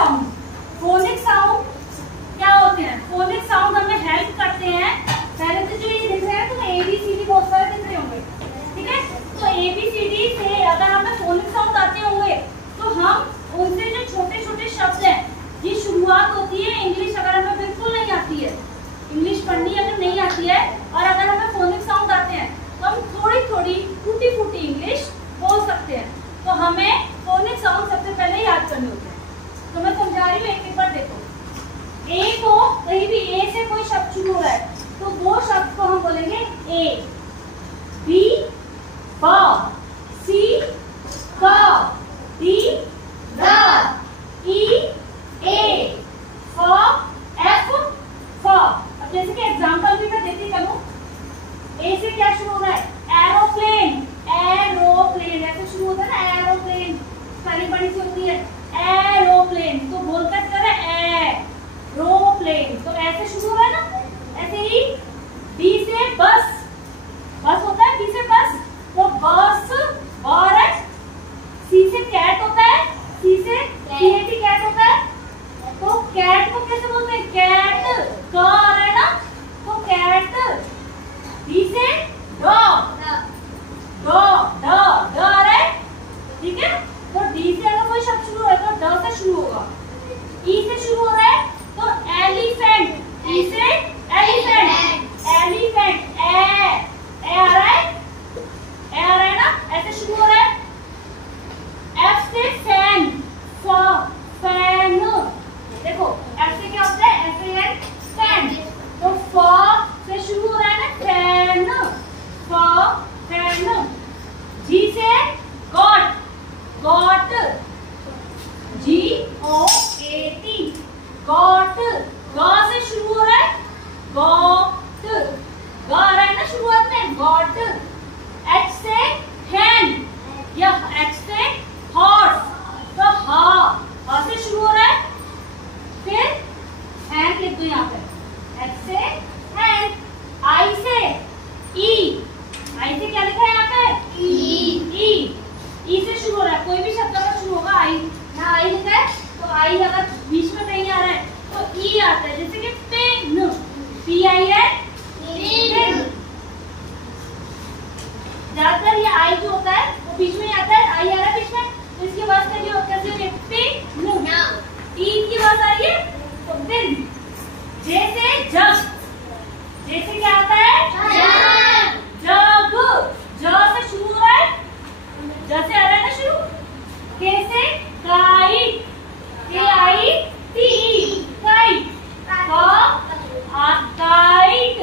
Sound. Phonic sound क्या होते हैं? फोनिक साउंड हमें हेल्प करते हैं। पहले तो जो ये दिख रहा है तो ABCD बहुत सारे दिख रहे होंगे, ठीक है। तो ABCD से अगर हमें फोनिक साउंड आते होंगे तो हम उनसे जो छोटे छोटे शब्द हैं, ये शुरुआत होती है इंग्लिश अगर हमें बिल्कुल नहीं आती है, इंग्लिश पढ़नी अगर नहीं आती है और अगर हमें फोनिक साउंड आते हैं तो हम थोड़ी थोड़ी टूटी फूटी इंग्लिश बोल सकते हैं। तो हमें फोनिक साउंड सबसे पहले याद करने होते हैं। तो मैं समझा रही हूँ, एक बार देखो। ए को कहीं भी ए से कोई शब्द शुरू हो रहा है तो वो शब्द को हम बोलेंगे ए। बी बा, सी का, डी रा, ई ए, फ एफ फा। अब जैसे कि एग्जांपल भी मैं देती चलूं, ए से क्या शुरू हो रहा है? एरोप्लेन, एरोप्लेन ऐसे शुरू होता है ना, एरोप्लेन सारी बड़ी सी होती है, एरोप्लेन। तो बोलते हैं एरोप्लेन, तो ऐसे शुरू हो रहा है ना। ऐसे ही बी से बस, बस होता है बी से बस, तो बस बार। सी से कैट होता है, सी से कैट कैट होता है, तो कैट को कैसे बोलते हैं? कैट, क आ रहा है ना, तो कैट। डी से डॉग, डॉग ड आ रहा है, ठीक है। तो डी से अगर कोई शब्द शुरू हो रहा है तो ड से शुरू होगा। ई से शुरू हो रहा है तो एलिफेंट, ई से एलिफेंट, एलिफेंट ए आ रहा है, ए आ रहा है ना, ऐसे शुरू हो रहा है। एफ से फैन, फैन, देखो एफ से क्या होता है? एफ से फैन, तो फ से शुरू हो रहा है ना, फैन, फैन। जी से गॉट, गॉट, GOAT, गॉट। ग से शुरू हो रहा है, गॉट, ग आ रहा है ना शुरुआत में, गॉट। H से हैंड, या H से हॉर्स, तो हा से शुरू हो रहा है, फिर हैंड लिख दो यहाँ पे, H से हैंड। I से ई, आई से क्या लिखा है यहाँ पे? ई से शुरू हो रहा है, कोई भी शब्द अगर शुरू होगा आई, ना आई लिखा है तो आई अगर बीच में कहीं आ रहा है तो ई आता है। जैसे कि पेन, PIN, ज्यादातर ये आई जो होता है वो बीच में आता है, आई आ रहा है बीच में, तो इसकी आवाज कैसे होती है? पेन। ई की आवाज आ रही है तो पेन। जे से जग, जे से क्या आता है? जग, ज से शुरू हो रहा है, ज से आ रहा है ना शुरू। के से काइट, KIT, काइट, काइट,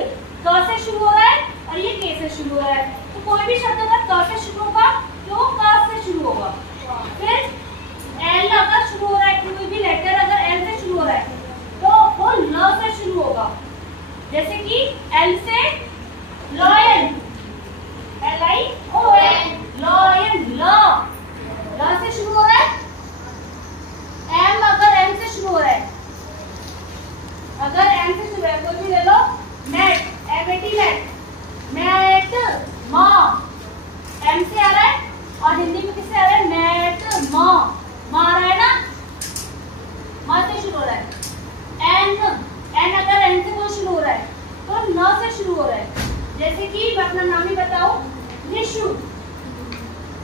क से शुरू हो रहा है और ये के से शुरू हो रहा है। तो कोई भी शब्द अगर क से शुरू होगा तो क से शुरू होगा। फिर एल अगर शुरू हो रहा है, कोई भी लेटर अगर एल से शुरू हो रहा है तो वो ल से शुरू होगा। जैसे कि एल से लॉयन, LION, लॉयन, ल से शुरू हो रहा है। एम अगर एम से शुरू हो रहा है, अगर एम से शुरू है, कोई भी ले लो, मैट, MAT, मैट, माँ, एम से आ रहा है और हिंदी में किससे आ रहा है? मैट, माँ आ रहा है ना, माँ से शुरू हो रहा है। एन अगर एन से कोई शुरू हो रहा है तो न से शुरू हो रहा है। जैसे कि मैं अपना नाम ही बताऊं, निशु,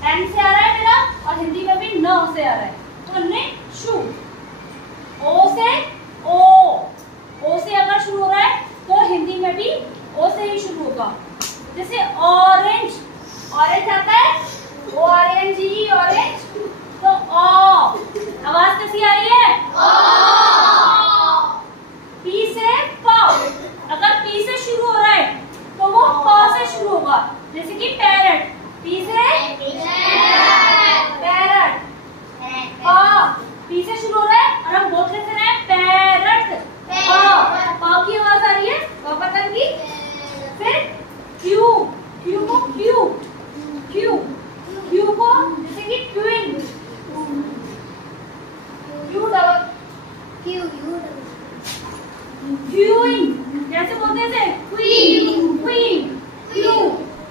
एन से आ रहा है मेरा और हिंदी में भी न से आ रहा है, तो निशु। ओ से ओ से अगर शुरू हो रहा है तो हिंदी में भी ओ से ही शुरू होगा। जैसे ऑरेंज, ऑरेंज आता है, ORNG, ऑरेंज, तो आवाज कैसी आ रही है? पी से प, अगर पी से शुरू हो रहा है तो वो प से शुरू होगा। जैसे कि पैरट, पी से पैरट, पी से शुरू हो रहा है और हम बोल कैसे रहे हैं? पैरट, प की आवाज आ रही है, पतंग की। फिर क्यू, क्यू को क्यू, क्यू, क्यू को जैसे कि क्वीन, क्यू डबल, क्यूइंग, जैसे बोलते थे क्वीन, क्वीन, क्यू,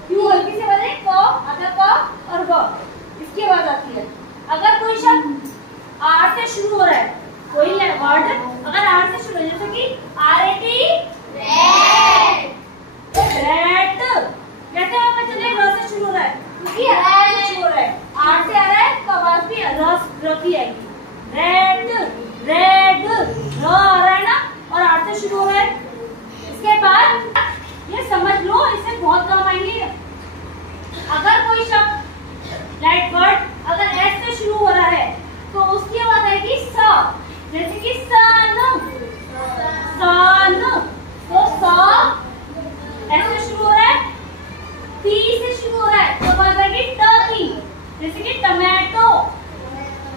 क्यू हल्की से बजे क, अगर क और ब, इसकी आवाज आती है। अगर कोई शब्द आर से शुरू हो रहा है, र की आएगी। रेड, रेड, र आ रहा है ना, और आर से शुरू हो रहा है। इसके बाद ये समझ लो, इससे बहुत काम आएंगे। अगर कोई शब्द लाइक वर्ड अगर एस से शुरू हो रहा है तो उसकी आवाज आएगी स, जैसे कि सन, सन, तो स एस से शुरू हो रहा है। टी से शुरू हो रहा है तो आवाज आएगी ट की, जैसे कि टमाटो,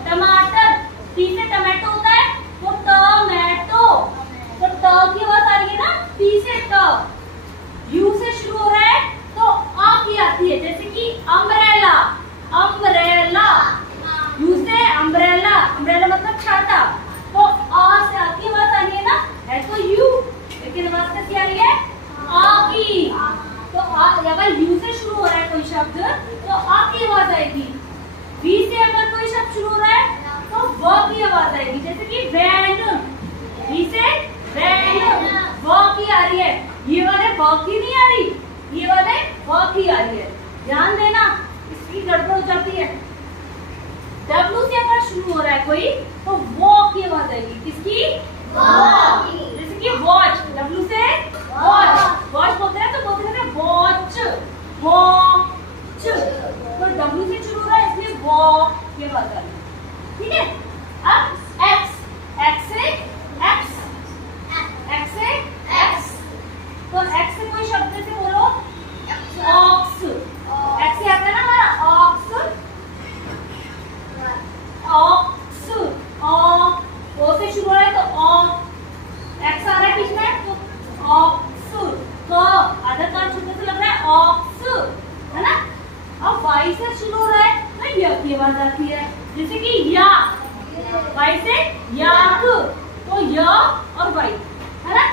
टमाटर। टी से टमाटो होता है तो टमाटो, तो ट की आवाज आ रही है ना, टी से ट। यू से शुरू हो रहा है तो आ की आती है, जैसे कि अम्ब्रेला, अम्ब्रेला। यू से अम्ब्रेला, अम्ब्रेला मतलब छाता, तो आ से आपकी आवाज आ रही है ना, है तो यू, लेकिन आवाज कैसी आ रही है, आ की। तो अगर यू से शुरू हो रहा है कोई शब्द तो आ की आवाज आएगी। वी से अगर कोई शब्द शुरू हो रहा है तो व की आवाज आएगी, जैसे कि वैन। वी से वैन, व की आ रही है। ये वाले व की नहीं आ रही, ये वाले व की आ रही है। ध्यान देना, इसकी गड़बड़ हो जाती है। डब्ल्यू से अगर शुरू हो रहा है कोई तो वो की आवाज आएगी, किसकी, जैसे कि वॉच। डब्ल्यू से वॉच, वॉच बोलते हैं तो बोलते हैं वॉच, वॉच। तो डब्ल्यू से शुरू हो रहा है इसलिए वो की आवाज आ रही है, ठीक है। अब एक्स, एक्स से एक्स, एक्स से एक्स, तो एक्स से कोई शब्द से बोलो ऑक्स। एक्स से आता है ना हमारा ऑक्स, ऑक्स, ओ से शुरू हो रहा है तो ऑ, एक्स आ रहा है बीच में तो ऑक्स, तो आधा कान छोटे से लग रहा है ऑक्स, है ना। अब वाई से शुरू हो रहा है तो य की आवाज आती है, जैसे कि या, वाई से याक, तो य और वाई, है ना।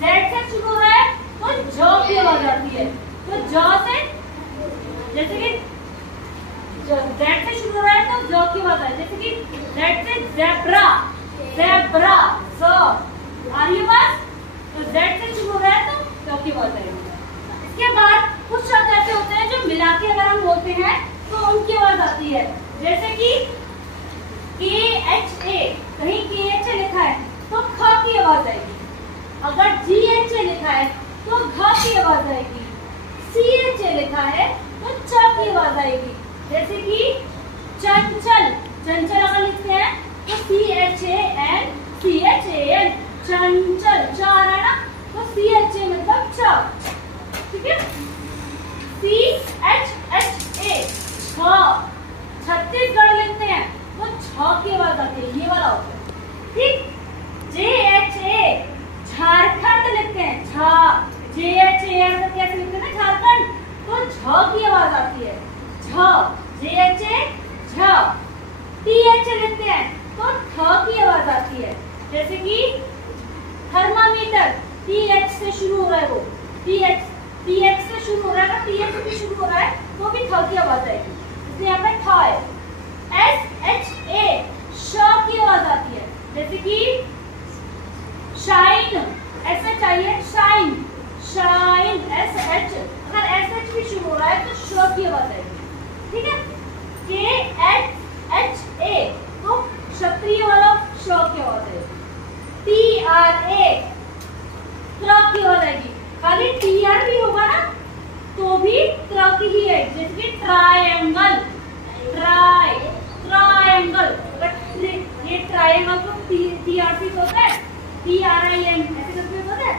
जेड से शुरू हो रहा है तो ज की आवाज आती है, तो ज से, जैसे कि जेड से शुरू हो रहा है तो ज की आवाज आती है, जैसे कि जेड से ज़ेब्रा, ज़ेब्रा, ज आ रही है आवाज। तो जेड से शुरू हो रहा है तो ज की आवाज आएगी। इसके बाद कुछ शब्द ऐसे होते हैं जो मिला के अगर हम बोलते हैं तो उनकी आवाज आती है, जैसे कि KHA, कहीं KHA लिखा है तो ख की आवाज आएगी। अगर GHA लिखा है तो घ की आवाज आएगी। CHA लिखा है तो च की आवाज आएगी, जैसे कि चंचल, चंचल अगर लिखते हैं तो CHAN, CHAN, चंचल, च आ रहा है ना, तो CHA मतलब च, ठीक है। CHHA, छ, छत्तीसगढ़ लिखते हैं तो छ की आवाज आती है, ये वाला होता है, ठीक। JHA, झारखंड लिखते हैं, झा, JHA कैसे लिखते हैं ना, झारखंड, तो झ की आवाज आती है, झ, JHA, झ। TH लिखते हैं तो थ की आवाज आती है, जैसे कि थर्मामीटर, TH से शुरू हो रहा है वो, TH से शुरू हो रहा है ना, TH से शुरू हो रहा है तो भी थ की आवाज आएगी, इसलिए यहाँ पे थ है। SHA, श की आवाज आती है, जैसे कि शाइन, ऐसा चाहिए शाइन, शाइन, SH, अगर SH भी शुरू हो रहा है तो श की आवाज आएगी, ठीक है। KHHA, तो क्षत्रिय वाला श की आवाज आएगी। TRA, त्र की आवाज आएगी। खाली TR भी होगा ना तो भी त्र की ही है, जैसे कि ट्रायंगल, ट्राई, ट्रायंगल। ये ट्रायंगल तो TR से होता है, TRIN ऐसे करके होता है,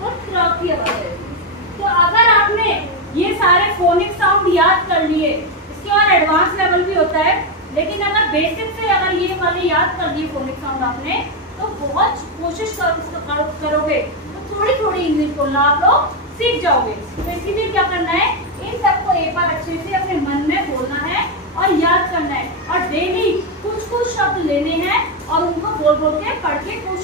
तो त्र की आवाज आएगी। तो अगर आपने ये सारे फोनिक साउंड याद कर लिए, इसके और एडवांस लेवल भी होता है, लेकिन अगर बेसिक से अगर ये वाले याद कर लिए फोनिक साउंड आपने, तो बहुत कोशिश करोगे तो थोड़ी थोड़ी इंग्लिश बोलना आप लोग सीख जाओगे। तो इसीलिए क्या करना है, इन सबको एक बार अच्छे से अपने मन में बोलना है और याद करना है, और डेली कुछ कुछ शब्द लेने हैं और उनको बोल बोल के पढ़ के कोशिश